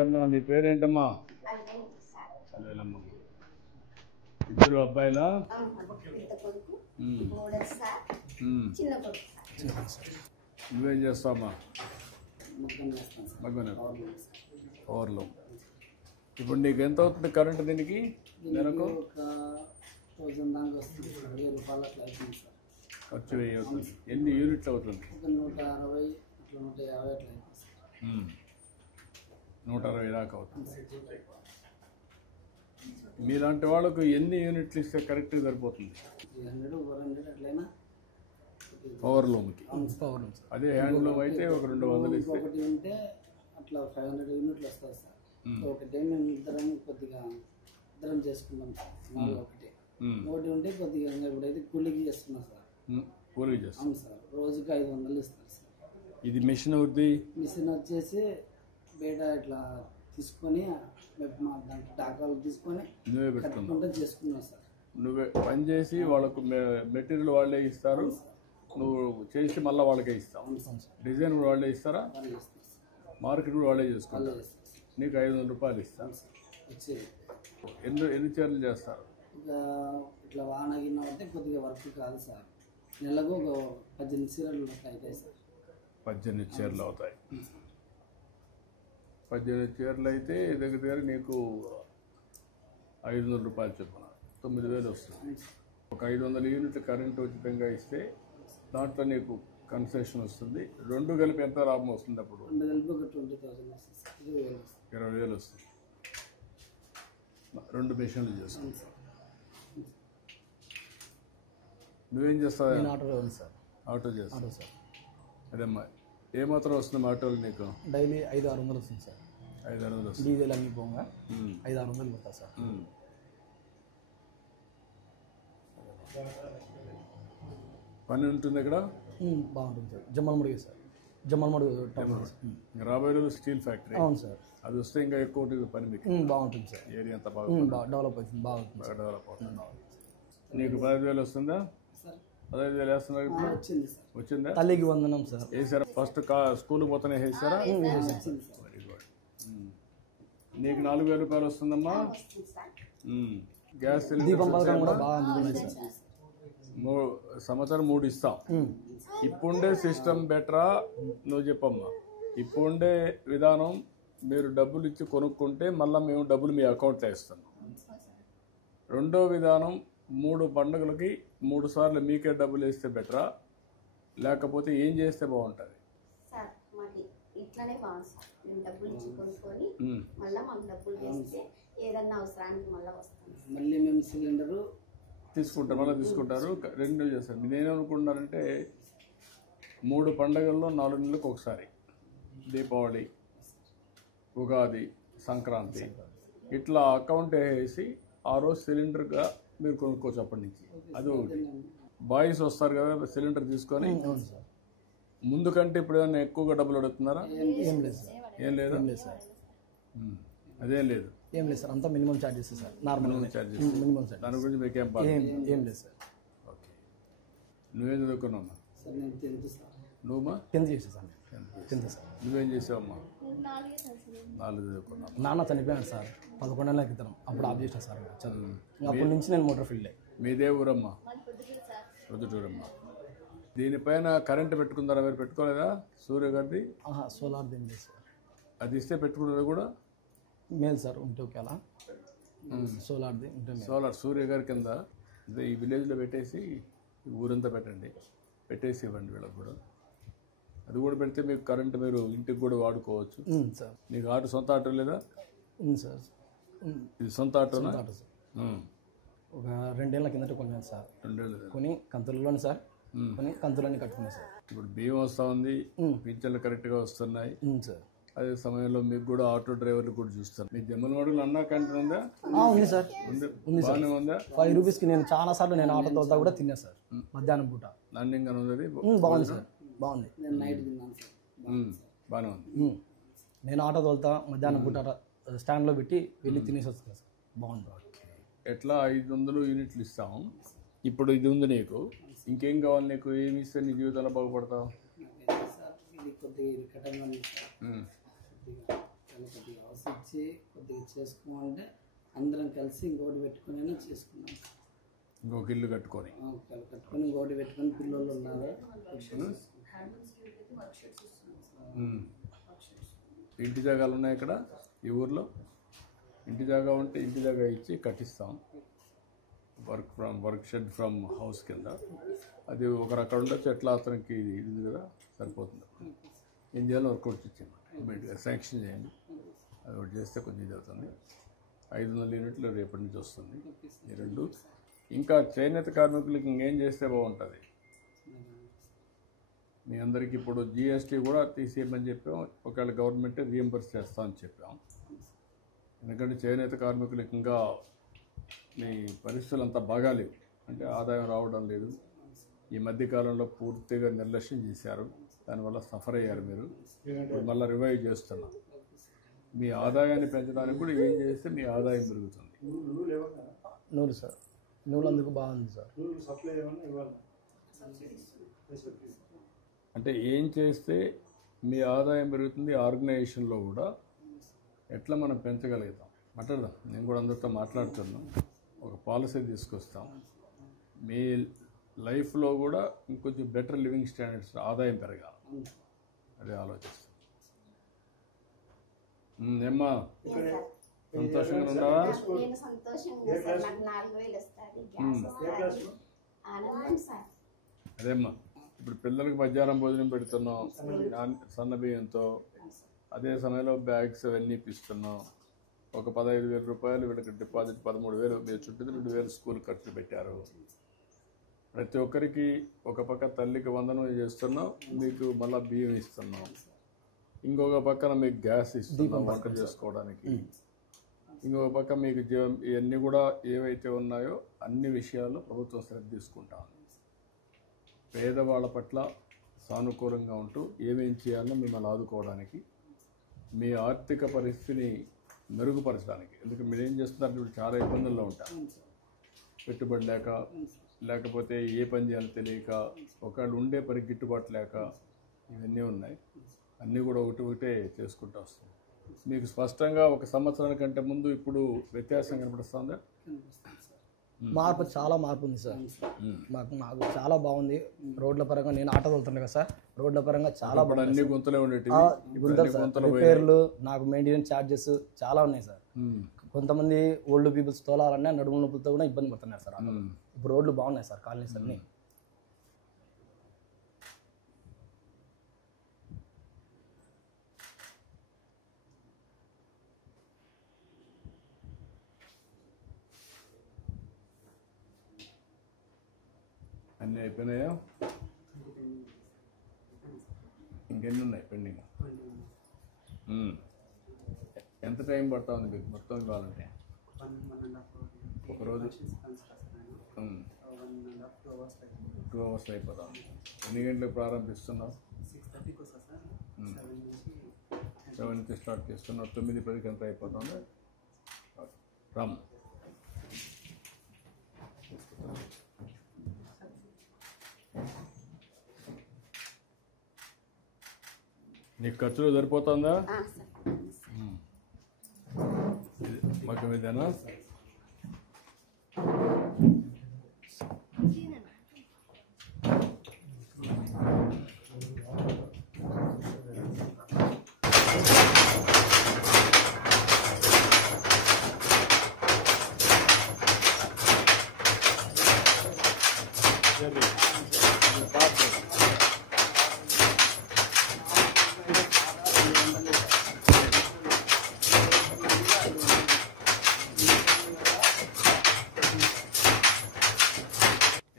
తమ్మ నీ పేరేంటమ్మా? ఇద్దరు అబ్బాయిలా? నువ్వేం చేస్తావమ్మా? మగ్గనే ఓవర్లో. ఇప్పుడు నీకు ఎంత అవుతుంది కరెంట్ దీనికి నెలకు? ఖర్చు 1000 అవుతుంది. ఎన్ని యూనిట్లు అవుతుంది? 160 దాకా అవుతుంది. మీలాంటి వాళ్ళకు ఎన్ని యూనిట్లు ఇస్తే కరెక్ట్గా సరిపోతుంది? పవర్ లూమ్కి. అదే హ్యాండ్ లూమ్ అయితే ఒక 200 ఇస్తే ఉంటే అట్లా 500 యూనిట్లు వస్తాయి సార్. ఒకటే మేము ఇద్దరం చేసుకున్నాం సార్. ఒకటి ఉంటే కొద్దిగా ఇప్పుడైతే కూలికి చేస్తున్నాం సార్. కూలికి చేస్తాం. అవును సార్, రోజుకి 500 ఇస్తారు సార్. ఇది మిషన్ అవుద్ది. మిషన్ వచ్చేసి బయట ఇట్లా తీసుకొని దాంట్లో టాకాలు తీసుకొని నువ్వే పెట్టుకుంటా చేసుకున్నావు సార్. నువ్వే పని చేసి వాళ్ళకు మెటీరియల్ వాళ్ళే ఇస్తారు, నువ్వు చేసి మళ్ళీ వాళ్ళకే ఇస్తావు. డిజైన్ కూడా వాళ్ళే ఇస్తారా? మార్కెట్ కూడా వాళ్ళే చేసుకుంటారు. నీకు 500 రూపాయలు ఇస్తాను. ఎన్ని చీరలు చేస్తారు? ఇట్లా వాన గిన్న అంటే కొద్దిగా వర్క్ కాదు సార్. నెలకు ఒక 18 చీరలు అవుతాయి సార్. 18 చీరలు అవుతాయి. 18 చీరలు అయితే దగ్గర నీకు 500 రూపాయలు చొప్పున 9000 వస్తుంది. ఒక 500 యూనిట్లు కరెంటు ఉచితంగా ఇస్తే దాంట్లో నీకు కన్సెషన్ వస్తుంది. 2 కలిపి ఎంత లాభం వస్తుంది? అప్పుడు 2 కలిపి ఒక 20,000 వస్తుంది. 20,000 వస్తుంది. 2 మిషన్లు చేస్తాను. నువ్వేం చేస్తావు? ఆటో చేస్తాను సార్. అదేమ్మా, ఏమాత్రం వస్తుంది ఆటోలు నీకు? డైలీ 500-600 వస్తుంది సార్. 500-600 వస్తుంది. డీజిల్ అన్ని పోగా 500-600 పడతా సార్. పని ఉంటుంది ఇక్కడ? బాగుంటుంది సార్. జమ్మలమడుగు సార్. జమ్మలమడుగు రాబోయే రోజు స్టీల్ ఫ్యాక్టరీ. అవును సార్. అది వస్తే ఇంకా ఎక్కువ ఉంటుంది పని మీకు. బాగుంటుంది సార్. ఏరియా అంతా బాగా డెవలప్ అవుతుంది. బాగా డెవలప్ అవుతుంది. నీకు 15,000 వస్తుందా? 15,000 వేస్తున్నారు ఇప్పుడు? వచ్చిందా? తల్లికి వందనం సార్. వేసారా? ఫస్ట్ స్కూల్కి పోతానే వేసారా? Very good. నీకు 4,000 రూపాయలు వస్తుందమ్మా. గ్యాస్ సంవత్సరం 3 ఇస్తాం. ఇప్పుడుండే సిస్టమ్ బెటరా? నువ్వు చెప్పమ్మా. ఇప్పుడుండే విధానం మీరు డబ్బులు ఇచ్చి కొనుక్కుంటే మళ్ళీ మేము డబ్బులు మీ అకౌంట్లో ఇస్తాం. రెండో విధానం 3 పండుగలకి 3 సార్లు మీకే డబ్బులు వేస్తే బెటరా, లేకపోతే ఏం చేస్తే బాగుంటుంది? ఇట్లానే బాగుంది సార్. మేము డబ్బులు ఇచ్చి కొనుక్కొని మళ్ళీ మాకు డబ్బులు వేస్తే ఏదన్నా అవసరానికి మళ్ళీ వస్తాం. మళ్ళీ మేము సిలిండరు తీసుకుంటారు, మళ్ళీ తీసుకుంటారు. 2 చేస్తారు. నేనేమనుకుంటున్నానంటే 3 పండుగల్లో 4 నెలలకు ఒకసారి, దీపావళి, ఉగాది, సంక్రాంతి, ఇట్లా అకౌంట్ వేసి ఆ రోజు సిలిండర్గా మీరు కొనుక్కోవచ్చు అప్పటి నుంచి. అది ఒకటి. బాయ్స్ వస్తారు కదా సిలిండర్ తీసుకొని, ముందు కంటే ఇప్పుడు ఏమైనా ఎక్కువగా డబ్బులు అడుగుతున్నారా? ఏం లేదా? అదేం లేదు. ఏం లేదు సార్. అంతా minimum charges sir. Normal charges. Minimum sir. దాని గురించి మీకేం ఏం లేదు సార్. ఓకే. నువ్వేం చదువుకున్నావమ్మా? సార్ నేను 10th సార్. నువ్వమ్మా? 10th చేసా సార్. 10th sir. నువ్వేం చేసావమ్మా? 4 చదువుకున్నావు. నాన్న చనిపోయాను సార్ 11 నెలల క్రితం. అప్పుడు ఆఫ్ చేసిన సార్ చదువు. అప్పటి నుంచి నేను మోటార్ ఫీల్డ్. మీదే ఊరమ్మా? ప్రొద్దుటూరమ్మా. దీనిపైన కరెంటు పెట్టుకుందారా? మీరు పెట్టుకోలేదా? సూర్య గారిది సోలార్ ఏం లేదు సార్. అది ఇస్తే పెట్టుకున్నది కూడా మేలు సార్. ఉంటే ఒకేలా సోలార్ది ఉంటే సోలార్ సూర్య గారి కింద ఈ విలేజ్లో పెట్టేసి ఊరంతా పెట్టేసి ఇవ్వండి వీళ్ళకి కూడా. అది కూడా పెడితే మీకు కరెంట్ మీరు ఇంటికి కూడా వాడుకోవచ్చు సార్. నీకు ఆటో, సొంత ఆటో లేదా? సార్. ఇది సొంత ఆటోనా? ఒక 2 ఏళ్ళ కిందట కొన్నాను సార్. 2 ఏళ్ళు కొని కంతులలోని సార్. కొని కంతులన్నీ కట్టుకున్నాయి సార్. ఇప్పుడు బియ్యం వస్తూ ఉంది, పింఛన్లు కరెక్ట్గా వస్తున్నాయి సార్. అదే సమయంలో మీకు కూడా ఆటో డ్రైవర్లు కూడా చూస్తారు. మీ జమ్మలమడుగులో అన్నా క్యాంటీన్ ఉందా? ఉంది సార్. ఉంది సార్. ఉందా? 5 రూపీస్కి నేను చాలా సార్లు నేను ఆటో తోలుతా కూడా తిన్నా సార్. మధ్యాహ్నం పూట లండింగ్ అని ఉంది. బాగుంది సార్. బాగుంది. నేను నైట్ తిన్నాను సార్. బాగానే ఉంది. నేను ఆటో తోలుతా మధ్యాహ్నం పూట స్టాండ్లో పెట్టి వెళ్ళి తినేసి వస్తాను సార్. బాగుంది. ఎట్లా 500 యూనిట్లు ఇస్తాము. ఇప్పుడు ఇది ఉంది నీకు, ఇంకేం కావాలి నీకు? ఏమి ఇస్తే నీ జీవితంలో బాగుపడతావు? కానీ కొద్దిగా హౌస్ ఇచ్చి కొద్దిగా చేసుకోమంటే అందరం కలిసి ఇంకోటి పెట్టుకుని చేసుకున్నాం. ఇంకొక ఇల్లు కట్టుకొని కట్టుకొని ఇంకోటి పెట్టుకొని పిల్లలు ఉన్నారు. ఇంటి జాగాలు ఉన్నాయి ఇక్కడ ఈ ఊర్లో. ఇంటి జాగా ఉంటే ఇంటి జాగా ఇచ్చి కట్టిస్తాం. వర్క్ షెడ్ ఫ్రమ్ హౌస్ కింద అది ఒకరు అక్కడ ఉండొచ్చు. ఎట్లా అతనికి ఇది కదా సరిపోతుంది. ఏం చేయాలో వర్కౌట్ ఇచ్చాను ఇమీడియట్గా శాంక్షన్ చేయండి. అది ఒకటి చేస్తే కొంచెం ఇది అవుతుంది. 500 యూనిట్లు రేపటి నుంచి వస్తుంది. ఈ రెండు ఇంకా చేనేత కార్మికులకి ఇంకేం చేస్తే బాగుంటుంది. మీ అందరికీ ఇప్పుడు జిఎస్టీ కూడా తీసేయమని చెప్పాం. ఒకవేళ గవర్నమెంటే రీఎంబర్స్ చేస్తామని చెప్పాం. ఎందుకంటే చేనేత కార్మికులకి ఇంకా మీ పరిస్థితులు అంతా బాగాలేవు. అంటే ఆదాయం రావడం లేదు. ఈ మధ్యకాలంలో పూర్తిగా నిర్లక్ష్యం చేశారు. దానివల్ల సఫర్ అయ్యారు మీరు. ఇప్పుడు మళ్ళీ రివైవ్ చేస్తున్నాం. మీ ఆదాయాన్ని పెంచడానికి కూడా ఏం చేస్తే మీ ఆదాయం పెరుగుతుంది. నూలు సార్, నూలు అందుకు బాగుంది సార్. అంటే ఏం చేస్తే మీ ఆదాయం పెరుగుతుంది. ఆర్గనైజేషన్లో కూడా ఎట్లా మనం పెంచగలుగుతాం మాట్లాడదాం. నేను కూడా అందరితో మాట్లాడుతున్నాను. ఒక పాలసీ తీసుకొస్తాం. మీ లైఫ్లో కూడా ఇంకొంచెం బెటర్ లివింగ్ స్టాండర్డ్స్ ఆదాయం పెరగాలి. అదే ఆలోచిస్తాం. ఏమ్మా సంతోషంగా ఉన్నావా? నేను సంతోషంగా సార్. నాకు 4000 వస్తుంది. గ్యాస్ వస్తుంది. ఆనందం సార్. అదేమ్మా ఇప్పుడు పిల్లలకి మధ్యాహ్నం భోజనం పెడుతున్నాం సన్న బియ్యంతో. అదే సమయంలో బ్యాగ్స్ అవన్నీ ఇప్పిస్తున్నాం. ఒక 15,000 రూపాయలు వీళ్ళకి డిపాజిట్ 13,000. మీరు చుట్టూ 2,000 స్కూల్ ఖర్చు పెట్టారు. ప్రతి ఒక్కరికి ఒక పక్క తల్లికి వందనం చేస్తున్నాం. మీకు మళ్ళీ బియ్యం ఇస్తున్నాం. ఇంకొక పక్కన మీకు గ్యాస్ ఇస్తున్నాం వంట చేసుకోవడానికి. ఇంకొక పక్క మీకు ఇవన్నీ కూడా ఏవైతే ఉన్నాయో అన్ని విషయాల్లో ప్రభుత్వం శ్రద్ధ తీసుకుంటాం. పేదవాళ్ళ పట్ల సానుకూలంగా ఉంటూ ఏమేం చేయాలో మిమ్మల్ని ఆదుకోవడానికి, మీ ఆర్థిక పరిస్థితిని మెరుగుపరచడానికి. ఎందుకంటే మీరేం చేస్తున్నారు, ఇప్పుడు చాలా ఇబ్బందుల్లో ఉంటారు. పెట్టుబడి లేక, లేకపోతే ఏ పని చేయాలో తెలియక, ఒకళ్ళు ఉండే పని గిట్టుబాటు లేక, ఇవన్నీ ఉన్నాయి. అన్నీ కూడా ఒకటే చేసుకుంటూ వస్తాం. మీకు స్పష్టంగా ఒక సంవత్సరానికంటే ముందు ఇప్పుడు వ్యత్యాసం కనపడుస్తుందా? మార్పు, చాలా మార్పు ఉంది సార్. నాకు చాలా బాగుంది. రోడ్ల పరంగా నేను ఆటో వెళ్తున్నాను కదా సార్. రోడ్ల పరంగా చాలా అన్ని గుంతలే ఉండేవి. రిపేర్లు, నాకు మెయింటెనెన్స్ ఛార్జెస్ చాలా ఉన్నాయి సార్. కొంతమంది ఓల్డ్ పీపుల్స్ తోలాలన్నా నడుము నొప్పులతో కూడా ఇబ్బంది పడుతున్నారు సార్. ఇప్పుడు రోడ్లు బాగున్నాయి సార్, కాలనీస్ అన్ని. అన్నీ అయిపోయినాయా? ఇంకెన్ని ఉన్నాయి పెండింగ్? ఎంత టైం పడుతూ ఉంది మీకు మొత్తం ఇవ్వాలంటే? ఒకరోజు 2 hours అయిపోతా. ఎన్ని గంటలకు ప్రారంభిస్తున్నావు? 7 నుంచి స్టార్ట్ చేస్తున్నావు. 9-10కి ఎంత అయిపోతుంది? రామ్ నీకు ఖర్చులు సరిపోతుందా? మాకు మీదేనా?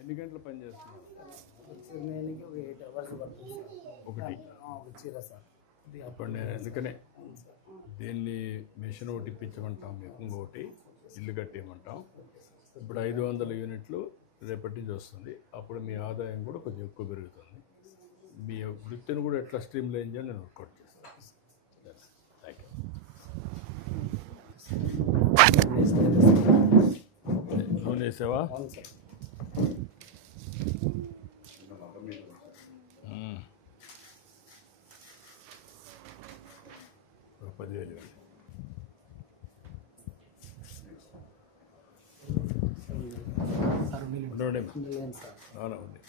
ఎన్ని గంటలు పని చేస్తున్నావు? ఒక 8 hours పడుతుంది ఒకటి చీర సార్. అప్పుడు నేను అందుకనే దీన్ని మిషన్ ఒకటి ఇప్పించమంటాం, మీకు ఇంకొకటి ఇల్లు కట్టేయమంటాం. ఇప్పుడు 500 యూనిట్లు రేపటి నుంచి వస్తుంది. అప్పుడు మీ ఆదాయం కూడా కొంచెం ఎక్కువ పెరుగుతుంది. మీ వృత్తిని కూడా ఎట్లా స్ట్రీమ్ లైన్ చేయాలి నేను వర్కౌట్ చేస్తాను. Thank you. నూనె వేసావా? అవును సార్. ఒక 10,000 రోడ్డే లేదు సార్. అవునండి.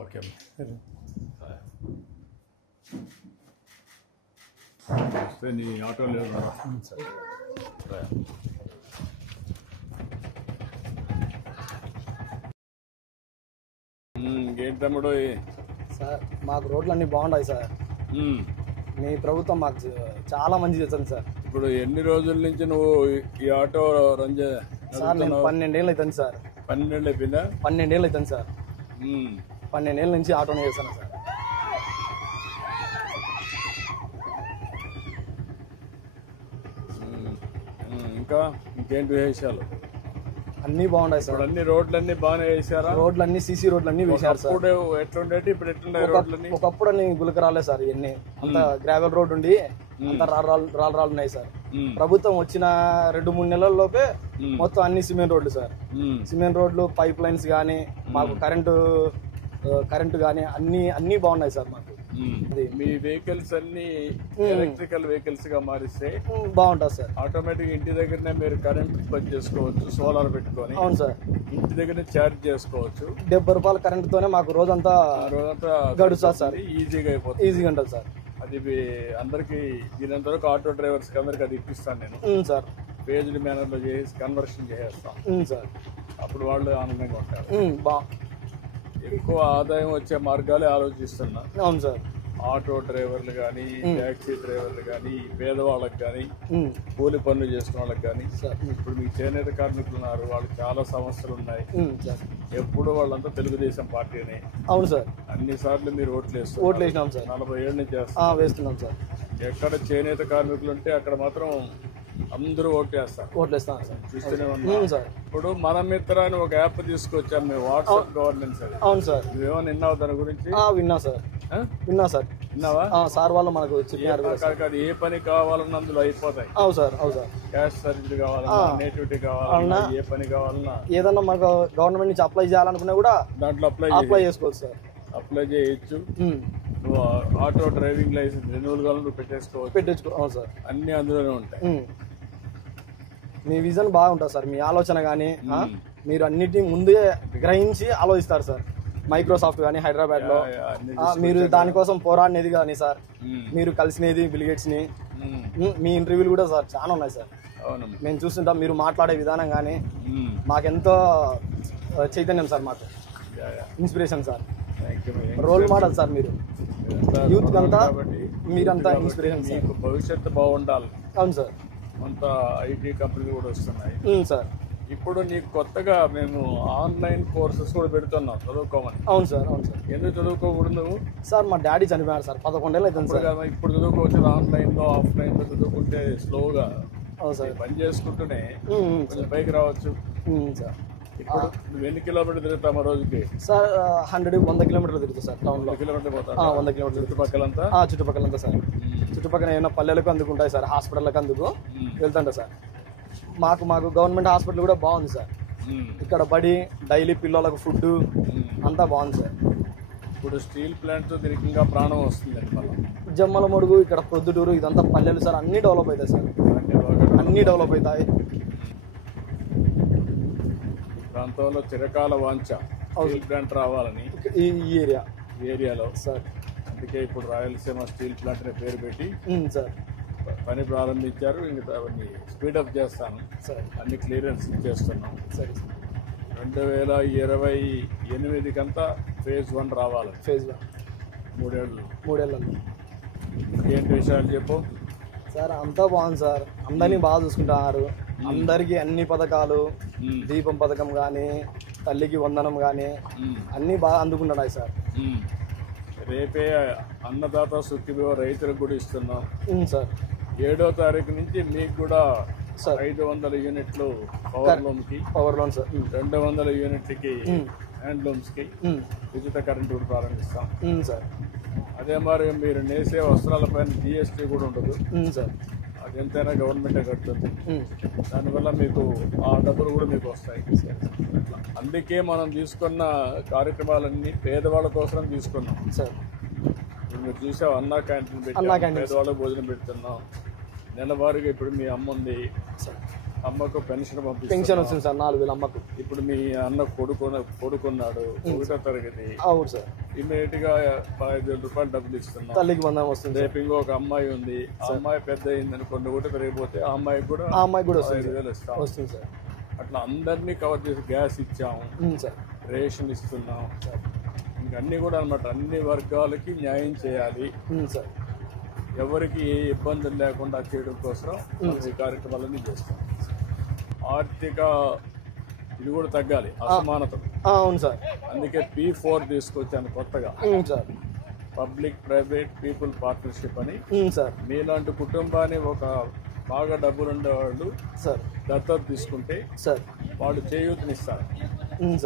ఓకే వస్తే నీ ఆటోలో ఉన్నారా? ఇంకేంటి తమ్ముడు? సార్ మాకు రోడ్లు అన్నీ బాగున్నాయి సార్. మీ ప్రభుత్వం మాకు చాలా మంచి చేస్తుంది సార్. ఇప్పుడు ఎన్ని రోజుల నుంచి నువ్వు ఈ ఆటో రన్ సార్ నేను 12 ఏళ్ళు అవుతుంది సార్. 12 ఏళ్ళు అయిపోయిందా? 12 ఏళ్ళు అవుతుంది సార్. 12 ఏళ్ళ నుంచి ఆటోనే చేస్తాను సార్. ఇంకా ఇంకేంటి విశేషాలు? అన్నీ బాగున్నాయి సార్. ఇప్పుడు అన్ని రోడ్లన్నీ బాగానే వేసారా? రోడ్లన్నీ సీసీ రోడ్లన్నీ వేశారు సార్. ఇప్పుడు ఎట్లుండేటి ఇప్పుడు ఎట్లున్నాయి రోడ్లన్నీ? ఒకప్పుడు అన్ని గులకరాలే సార్. ఇవన్నీ అంత గ్రావెల్ రోడ్ ఉండి అంత రాళ్ళు ఉన్నాయి సార్. ప్రభుత్వం వచ్చిన 2-3 నెలల్లోపే మొత్తం అన్ని సిమెంట్ రోడ్లు సార్. సిమెంట్ రోడ్లు, పైప్ లైన్స్ కానీ, మాకు కరెంటు కానీ అన్ని బాగున్నాయి సార్. మాకు మీ వెహికల్స్ అన్ని ఎలక్ట్రికల్ వెహికల్స్ గా మారిస్తే బాగుంటుంది సార్. ఆటోమేటిక్ ఇంటి దగ్గరనే మీరు కరెంట్ ఉత్పత్తి చేసుకోవచ్చు. సోలార్ పెట్టుకొని అవును సార్. ఇంటి దగ్గర ఛార్జ్ చేసుకోవచ్చు. 70 రూపాయల కరెంట్ తోనే మాకు రోజంతా గడుస్తుంది సార్. ఈజీగా అయిపోతుంది. ఈజీగా ఉంటుంది సార్. అది అందరికి దీనంతవరకు ఆటో డ్రైవర్స్ కి అందరికి అది ఇప్పిస్తాను నేను సార్. పేజ్డ్ మేనర్ లో చేసి కన్వర్షన్ చేస్తాను సార్. అప్పుడు వాళ్ళు ఆనందంగా ఉంటారు. ఎక్కువ ఆదాయం వచ్చే మార్గాలే ఆలోచిస్తున్నా. అవును సార్. ఆటో డ్రైవర్లు కానీ, ట్యాక్సీ డ్రైవర్లు కానీ, పేదవాళ్ళకి కానీ, కూలి పనులు చేసిన వాళ్ళకి కానీ, ఇప్పుడు మీకు చేనేత కార్మికులు ఉన్నారు, వాళ్ళకి చాలా సమస్యలు ఉన్నాయి. ఎప్పుడు వాళ్ళంతా తెలుగుదేశం పార్టీనే. అవును సార్. అన్ని సార్లు మీరు ఓట్లు వేసినాం సార్. 40 ఏళ్ళ నుంచి వేస్తున్నాం సార్. ఎక్కడ చేనేత కార్మికులు ఉంటే అక్కడ మాత్రం అందరూ ఓట్లేస్తారు. చూస్తూనే ఉన్నాం సార్. ఇప్పుడు మన మిత్ర అని ఒక యాప్ తీసుకొచ్చాం మేము, వాట్సాప్ గవర్నెన్స్ అది. అవును సార్. నువ్వేమన్నా విన్నావు దాని గురించి? విన్నా సార్. విన్నావా సార్? వాళ్ళు మనకు చెప్పారు. అది ఏ పని కావాలన్నా అందులో అయిపోతాయి. అవును సార్. క్యాష్ సర్టిఫికేట్ కావాలన్నా, నేటివిటీ కావాలన్నా, ఏ పని కావాలన్నా, ఏదన్నా మనకు గవర్నమెంట్ నుంచి అప్లై చేయాలనుకున్నా కూడా దాంట్లో అప్లై చేసుకోవచ్చు సార్. అప్లై చేయొచ్చు. నువ్వు ఆటో డ్రైవింగ్ లైసెన్స్ రెన్యూవల్ కావాలని పెట్టేసుకోవచ్చు. అవును సార్. అన్ని అందులోనే ఉంటాయి. మీ విజన్ బాగుంటుంది సార్. మీ ఆలోచన కానీ మీరు అన్నిటిని ముందే గ్రహించి ఆలోచిస్తారు సార్. మైక్రోసాఫ్ట్ కానీ హైదరాబాద్ లో మీరు దానికోసం పోరాడినది కానీ సార్, మీరు కలిసినది బిల్ గేట్స్ ని, మీ ఇంటర్వ్యూలు కూడా సార్ చాలా ఉన్నాయి సార్. మేము చూస్తుంటాం. మీరు మాట్లాడే విధానం కానీ మాకెంతో చైతన్యం సార్. మాకు inspiration sir. Role model sir. మీరు యూత్ అంతా మీరంతా ఇన్స్పిరేషన్ సార్. భవిష్యత్తు బాగుండాలి. అవును సార్. అంతా ఐటీ కంపెనీలు కూడా వస్తున్నాయి సార్. ఇప్పుడు నీకు కొత్తగా మేము ఆన్లైన్ కోర్సెస్ కూడా పెడుతున్నాం చదువుకోమని. అవును సార్. ఎందుకు చదువుకోకూడదు సార్? మా డాడీ చనిపోయారు సార్. 11 ఏళ్ళు అవుతుంది సార్. ఇప్పుడు చదువుకోవచ్చు. ఆన్లైన్ లో, ఆఫ్లైన్ లో చదువుకుంటే స్లోగా పని చేసుకుంటూనే కొంచెం పైకి రావచ్చు సార్. ఇప్పుడు నువ్వు ఎన్ని కిలోమీటర్లు తిరుగుతావు రోజుకి? సార్ 100 కిలోమీటర్లు తిరుగుతావు సార్. టౌన్ లో 100 కిలోమీటర్లు పోతాను. 100 కిలోమీటర్లు చుట్టుపక్కలంతా సార్. చుట్టుపక్కల ఏమైనా పల్లెలకు అందుకుంటాయి సార్, హాస్పిటల్కి అందుకు వెళ్తుంటా సార్. మాకు గవర్నమెంట్ హాస్పిటల్ కూడా బాగుంది సార్. ఇక్కడ బడి, డైలీ పిల్లలకు ఫుడ్ అంతా బాగుంది సార్. ఇప్పుడు స్టీల్ ప్లాంట్ తో దీనికి ఇంకా ప్రాణం వస్తుంది. జమ్మల మడుగు, ఇక్కడ ప్రొద్దుటూరు, ఇదంతా పల్లెలు సార్. అన్ని డెవలప్ అవుతాయి సార్. అన్ని డెవలప్ అవుతాయి. ప్రాంతంలో చిరకాల వాంఛ స్టీల్ ప్లాంట్ రావాలని ఈ ఏరియాలో సార్. అందుకే ఇప్పుడు రాయలసీమ స్టీల్ ప్లాంట్ అనే పేరు పెట్టి సార్ పని ప్రారంభించారు. ఇంకా అవన్నీ స్పీడప్ చేస్తాను సార్. అన్ని క్లియరెన్స్ చేస్తున్నాం సరే. 2028 కంతా phase 1 రావాలి. phase 1 3 ఏళ్ళలో. ఏంటి విషయాలు చెప్పు సార్? అంతా బాగుంది సార్. అందరినీ బాగా చూసుకుంటున్నారు. అందరికీ అన్ని పథకాలు, దీపం పథకం కానీ, తల్లికి వందనం కానీ అన్నీ బాగా అందుకుంటున్నాయి సార్. రేపే అన్నదాత సుఖీభవ రైతులకు కూడా ఇస్తున్నాం సార్. 7వ తారీఖు నుంచి మీకు కూడా 500 యూనిట్లు పవర్ లోన్ సార్. 200 యూనిట్లకి హ్యాండ్లూమ్స్ కి ఉచిత కరెంట్ కూడా ప్రారంభిస్తాం సార్. అదే మరి మీరు నేసే వస్త్రాలపైన GST కూడా ఉండదు సార్. అది ఎంతైనా గవర్నమెంటే కడుతుంది. దానివల్ల మీకు ఆ డబ్బులు కూడా మీకు వస్తాయి. అందుకే మనం తీసుకున్న కార్యక్రమాలన్నీ పేదవాళ్ళ కోసం తీసుకున్నాం సార్. ఇప్పుడు మీరు చూసావు, అన్నా క్యాంటీన్ పెట్టి పేదవాళ్ళకి భోజనం పెడుతున్నాం. నెలవారీగా ఇప్పుడు మీ అమ్మ ఉంది, అమ్మకు పెన్షన్ పెన్షన్ పంపిస్తాం. వచ్చింది సార్ 4,000 అమ్మకు. ఇప్పుడు మీ అన్న కొడుకున్నాడు 1వ తరగతి, అవును సార్. ఇమీడియట్ గా 5,000 రూపాయలు డబ్బులు ఇస్తున్నాం. తల్లికి బంధం వస్తుంది. రేపు ఇంకొక అమ్మాయి ఉంది, ఆ అమ్మాయి పెద్ద అయింది అనుకోండి, 1వ తరగతి పోతే ఆ అమ్మాయికి కూడా వస్తుంది 5,000 ఇస్తాం. వస్తుంది సార్. అట్లా అందరినీ కవర్ చేసి గ్యాస్ ఇచ్చాము, సార్. రేషన్ ఇస్తున్నాం. ఇంకా అన్ని కూడా అనమాట, అన్ని వర్గాలకి న్యాయం చేయాలి సార్. ఎవరికి ఏ ఇబ్బందులు లేకుండా చేయడం కోసం ఈ కార్యక్రమాలన్నీ చేస్తాం. ఆర్థిక ఇది కూడా తగ్గాలి, అసమానతలు. అవును సార్. అందుకే P4 తీసుకొచ్చాను కొత్తగా, sir. Public private people partnership అని. సార్. మీలాంటి కుటుంబాన్ని ఒక బాగా డబ్బులు ఉండేవాళ్ళు సార్ దత్తత తీసుకుంటే సార్ వాళ్ళు చేయూతనిస్తారు.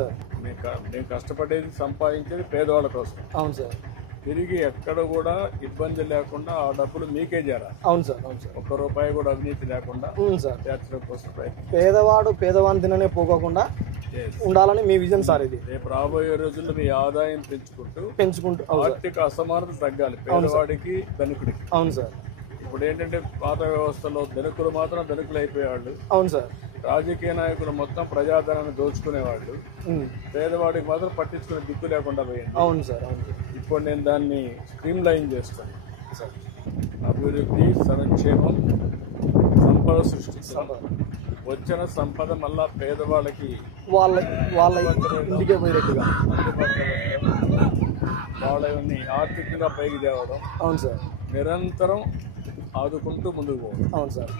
సార్. నేను కష్టపడేది సంపాదించేది పేదవాళ్ళ కోసం. అవును సార్. తిరిగి ఎక్కడ కూడా ఇబ్బంది లేకుండా ఆ డబ్బులు మీకే చేరాలి. అవును సార్. అవును సార్. 1 రూపాయి కూడా అవినీతి లేకుండా సార్. చేర్చడం కోసం ప్రయత్నం. పేదవాడు పేదవాని తిననే పోకోకుండా ఉండాలని మీ విజన్ సార్ ఇది. రేపు రాబోయే రోజుల్లో మీ ఆదాయం పెంచుకుంటూ ఆర్థిక అసమానత తగ్గాలి పేదవాడికి ధనికుడికి. అవును సార్. ఇప్పుడు ఏంటంటే పాత వ్యవస్థలో ధనికులు మాత్రం ధనికులు అయిపోయేవాళ్ళు. అవును సార్. రాజకీయ నాయకులు మొత్తం ప్రజాధనాన్ని దోచుకునేవాళ్ళు, పేదవాడికి మాత్రం పట్టించుకునే దిక్కు లేకుండా పోయింది. అవును సార్. అవును సార్. ఇప్పుడు నేను దాన్ని స్ట్రీమ్ లైన్ చేస్తాను సార్. అభివృద్ధి, సంక్షేమం, సంపద సృష్టిస్తాం. వచ్చిన సంపద మళ్ళా పేదవాళ్ళకి వాళ్ళ ఇంటికే పోయేట్టుగా వాళ్ళని ఆర్థికంగా పైకి తేవడం. అవును సార్. నిరంతరం ఆదుకుంటూ ముందుకు పోవడం. అవును సార్.